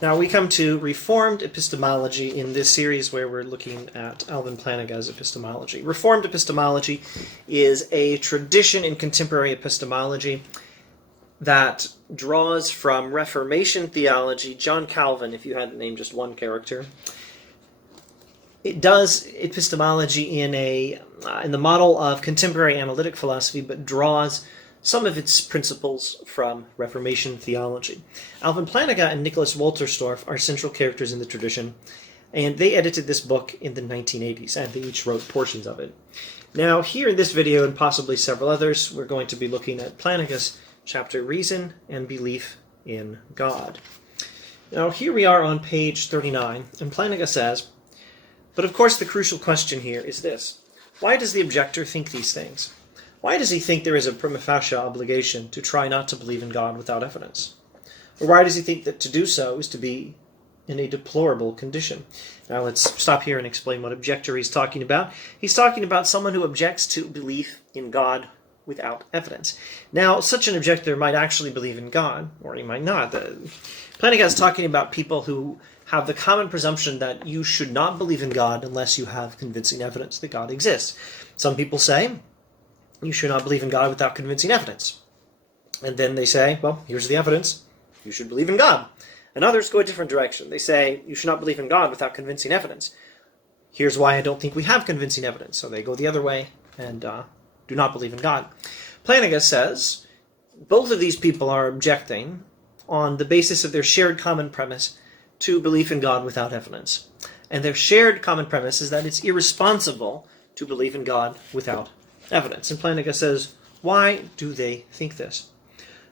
Now we come to Reformed Epistemology in this series where we're looking at Alvin Plantinga's Epistemology. Reformed Epistemology is a tradition in contemporary epistemology that draws from Reformation theology. John Calvin, if you had to name just one character, it does epistemology in the model of contemporary analytic philosophy, but draws some of its principles from Reformation theology. Alvin Plantinga and Nicholas Wolterstorff are central characters in the tradition, and they edited this book in the 1980s, and they each wrote portions of it. Now, here in this video, and possibly several others, we're going to be looking at Plantinga's chapter, Reason and Belief in God. Now, here we are on page 39, and Plantinga says, but of course the crucial question here is this: why does the objector think these things? Why does he think there is a prima facie obligation to try not to believe in God without evidence? Or why does he think that to do so is to be in a deplorable condition? Now let's stop here and explain what objector he's talking about. He's talking about someone who objects to belief in God without evidence. Now, such an objector might actually believe in God, or he might not. Plantinga is talking about people who have the common presumption that you should not believe in God unless you have convincing evidence that God exists. Some people say, you should not believe in God without convincing evidence. And then they say, well, here's the evidence. You should believe in God. And others go a different direction. They say, you should not believe in God without convincing evidence. Here's why I don't think we have convincing evidence. So they go the other way and do not believe in God. Plantinga says, both of these people are objecting on the basis of their shared common premise to belief in God without evidence. And their shared common premise is that it's irresponsible to believe in God without evidence. And Plantinga says, why do they think this?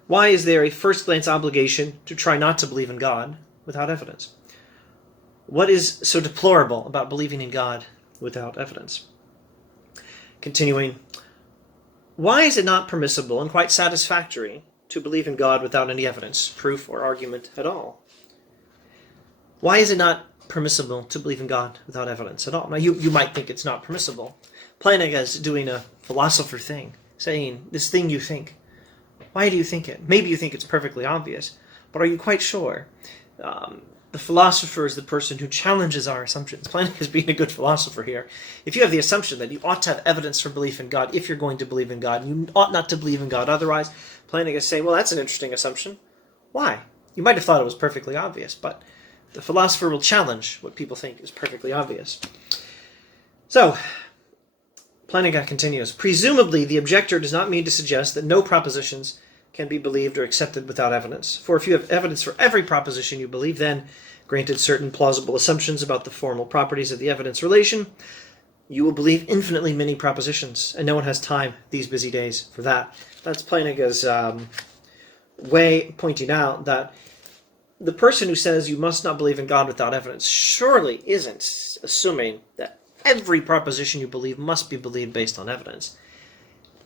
Why is there a first-glance obligation to try not to believe in God without evidence? What is so deplorable about believing in God without evidence? Continuing, why is it not permissible and quite satisfactory to believe in God without any evidence, proof, or argument at all? Why is it not permissible to believe in God without evidence at all? Now, you might think it's not permissible. Plantinga is doing a philosopher thing, saying, this thing you think, why do you think it? Maybe you think it's perfectly obvious, but are you quite sure? The philosopher is the person who challenges our assumptions. Plantinga is being a good philosopher here. If you have the assumption that you ought to have evidence for belief in God if you're going to believe in God, you ought not to believe in God otherwise, Plantinga is saying, well, that's an interesting assumption. Why? You might have thought it was perfectly obvious, but the philosopher will challenge what people think is perfectly obvious. So, Plantinga continues, presumably the objector does not mean to suggest that no propositions can be believed or accepted without evidence. For if you have evidence for every proposition you believe, then, granted certain plausible assumptions about the formal properties of the evidence relation, you will believe infinitely many propositions, and no one has time these busy days for that. That's Plantinga's way of pointing out that the person who says you must not believe in God without evidence surely isn't assuming that every proposition you believe must be believed based on evidence.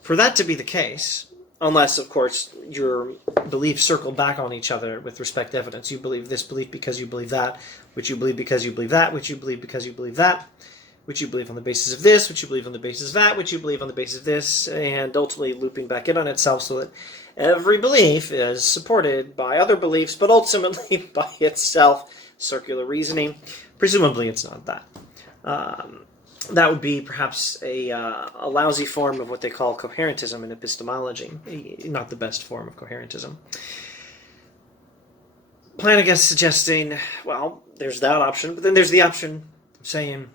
For that to be the case, unless, of course, your beliefs circle back on each other with respect to evidence. You believe this belief because you believe that, which you believe because you believe that, which you believe because you believe that, which you believe on the basis of this, which you believe on the basis of that, which you believe on the basis of this, and ultimately looping back in on itself so that every belief is supported by other beliefs, but ultimately by itself. Circular reasoning. Presumably it's not that. That would be perhaps a lousy form of what they call coherentism in epistemology. Not the best form of coherentism. Plantinga is suggesting, well, there's that option, but then there's the option of saying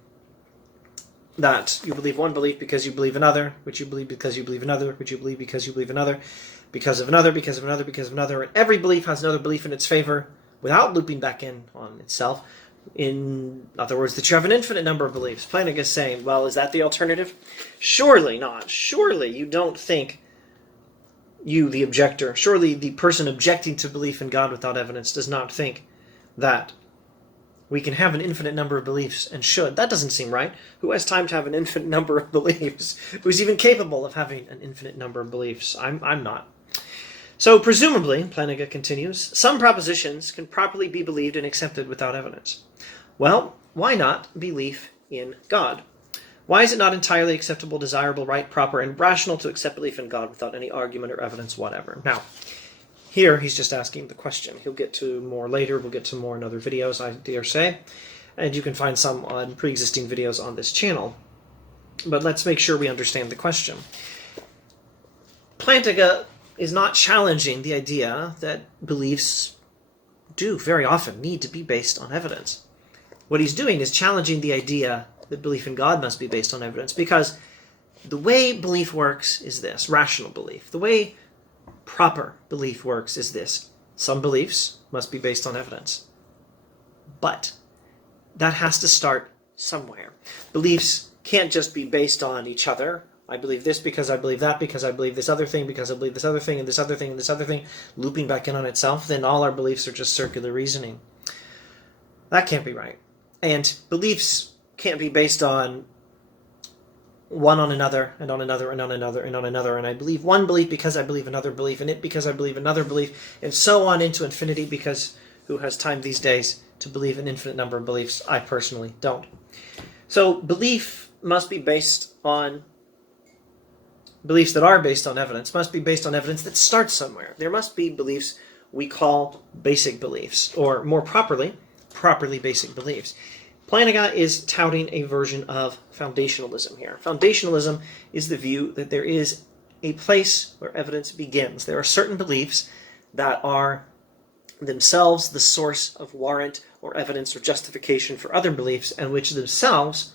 that you believe one belief because you believe another, which you believe because you believe another, which you believe because you believe another, because of another, because of another, because of another, and every belief has another belief in its favor without looping back in on itself. In other words, that you have an infinite number of beliefs. Plantinga is saying, well, is that the alternative? Surely not. Surely you don't think, you, the objector, surely the person objecting to belief in God without evidence does not think that we can have an infinite number of beliefs and should. That doesn't seem right. Who has time to have an infinite number of beliefs? Who's even capable of having an infinite number of beliefs? I'm not. So presumably, Plantinga continues, some propositions can properly be believed and accepted without evidence. Well, why not belief in God? Why is it not entirely acceptable, desirable, right, proper, and rational to accept belief in God without any argument or evidence whatever? Now, Here, he's just asking the question. He'll get to more later. We'll get to more in other videos, I dare say. And you can find some on pre-existing videos on this channel. But let's make sure we understand the question. Plantinga is not challenging the idea that beliefs do very often need to be based on evidence. What he's doing is challenging the idea that belief in God must be based on evidence, because the way belief works is this, rational belief. The way proper belief works is this. Some beliefs must be based on evidence. But that has to start somewhere. Beliefs can't just be based on each other. I believe this because I believe that, because I believe this other thing, because I believe this other thing, and this other thing, and this other thing, looping back in on itself. Then all our beliefs are just circular reasoning. That can't be right. And beliefs can't be based on one on another, and on another, and on another, and on another. And I believe one belief because I believe another belief, and it because I believe another belief, and so on into infinity, because who has time these days to believe an infinite number of beliefs? I personally don't. So belief must be based on beliefs that are based on evidence, must be based on evidence that starts somewhere. There must be beliefs we call basic beliefs, or more properly basic beliefs. Plantinga is touting a version of foundationalism here. Foundationalism is the view that there is a place where evidence begins. There are certain beliefs that are themselves the source of warrant or evidence or justification for other beliefs, and which themselves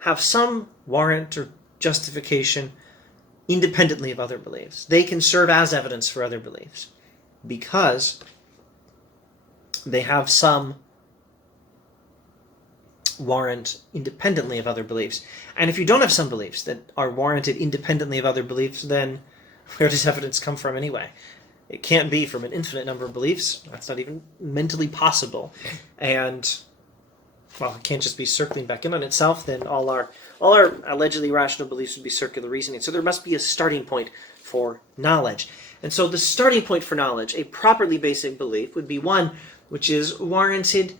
have some warrant or justification independently of other beliefs. They can serve as evidence for other beliefs because they have some warrant independently of other beliefs. And if you don't have some beliefs that are warranted independently of other beliefs, then where does evidence come from anyway? It can't be from an infinite number of beliefs. That's not even mentally possible. And, well, it can't just be circling back in on itself. Then all our allegedly rational beliefs would be circular reasoning. So there must be a starting point for knowledge. And so the starting point for knowledge, a properly basic belief, would be one which is warranted,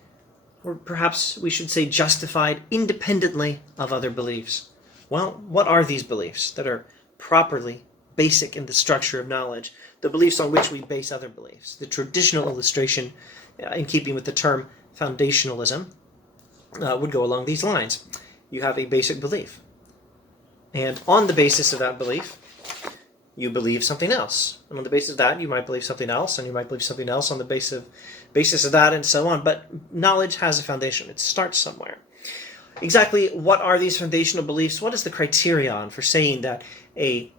or perhaps we should say justified, independently of other beliefs. Well, what are these beliefs that are properly basic in the structure of knowledge? The beliefs on which we base other beliefs. The traditional illustration, in keeping with the term foundationalism, would go along these lines. You have a basic belief. And on the basis of that belief, you believe something else. And on the basis of that, you might believe something else, and you might believe something else on the basis of that, and so on. But knowledge has a foundation. It starts somewhere. Exactly what are these foundational beliefs? What is the criterion for saying that a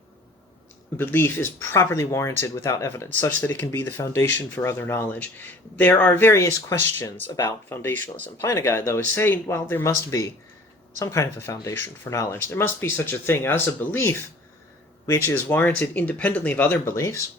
belief is properly warranted without evidence, such that it can be the foundation for other knowledge? There are various questions about foundationalism. Plantinga, though, is saying, well, there must be some kind of a foundation for knowledge. There must be such a thing as a belief which is warranted independently of other beliefs.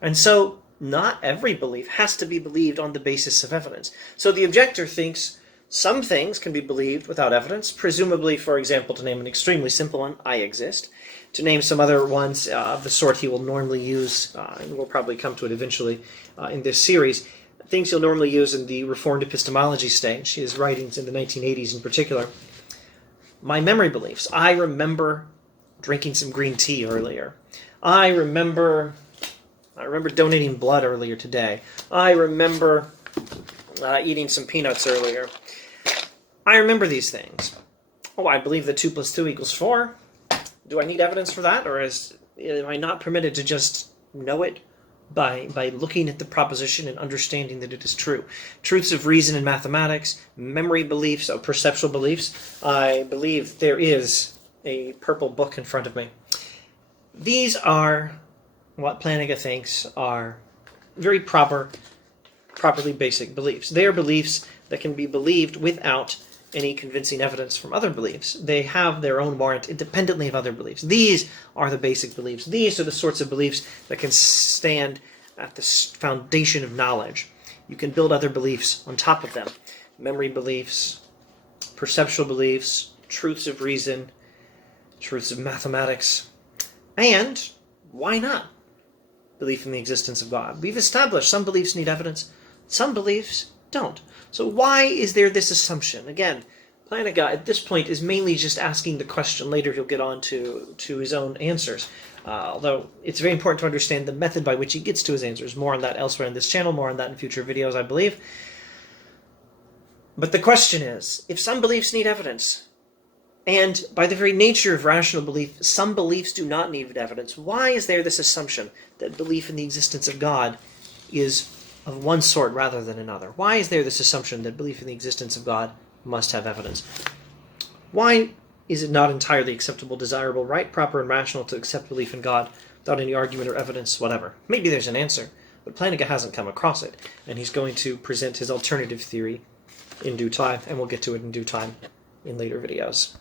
And so not every belief has to be believed on the basis of evidence. So the objector thinks some things can be believed without evidence, presumably, for example, to name an extremely simple one, I exist. To name some other ones of the sort he will normally use, and we'll probably come to it eventually in this series, things he'll normally use in the Reformed Epistemology stage, his writings in the 1980s in particular. My memory beliefs. I remember drinking some green tea earlier. I remember donating blood earlier today. I remember eating some peanuts earlier. I remember these things. Oh, I believe that 2 + 2 = 4. Do I need evidence for that, or am I not permitted to just know it by looking at the proposition and understanding that it is true? Truths of reason in mathematics, memory beliefs, perceptual beliefs. I believe there is a purple book in front of me. These are what Plantinga thinks are very properly basic beliefs. They are beliefs that can be believed without any convincing evidence from other beliefs. They have their own warrant independently of other beliefs. These are the basic beliefs. These are the sorts of beliefs that can stand at the foundation of knowledge. You can build other beliefs on top of them. Memory beliefs, perceptual beliefs, truths of reason, truths of mathematics, and, why not, belief in the existence of God. We've established some beliefs need evidence, some beliefs don't. So why is there this assumption? Again, Plantinga, at this point, is mainly just asking the question. Later he'll get on to his own answers. Although it's very important to understand the method by which he gets to his answers. More on that elsewhere in this channel, more on that in future videos, I believe. But the question is, if some beliefs need evidence, and by the very nature of rational belief, some beliefs do not need evidence, why is there this assumption that belief in the existence of God is of one sort rather than another? Why is there this assumption that belief in the existence of God must have evidence? Why is it not entirely acceptable, desirable, right, proper, and rational to accept belief in God without any argument or evidence whatever? Maybe there's an answer, but Plantinga hasn't come across it, and he's going to present his alternative theory in due time, and we'll get to it in due time in later videos.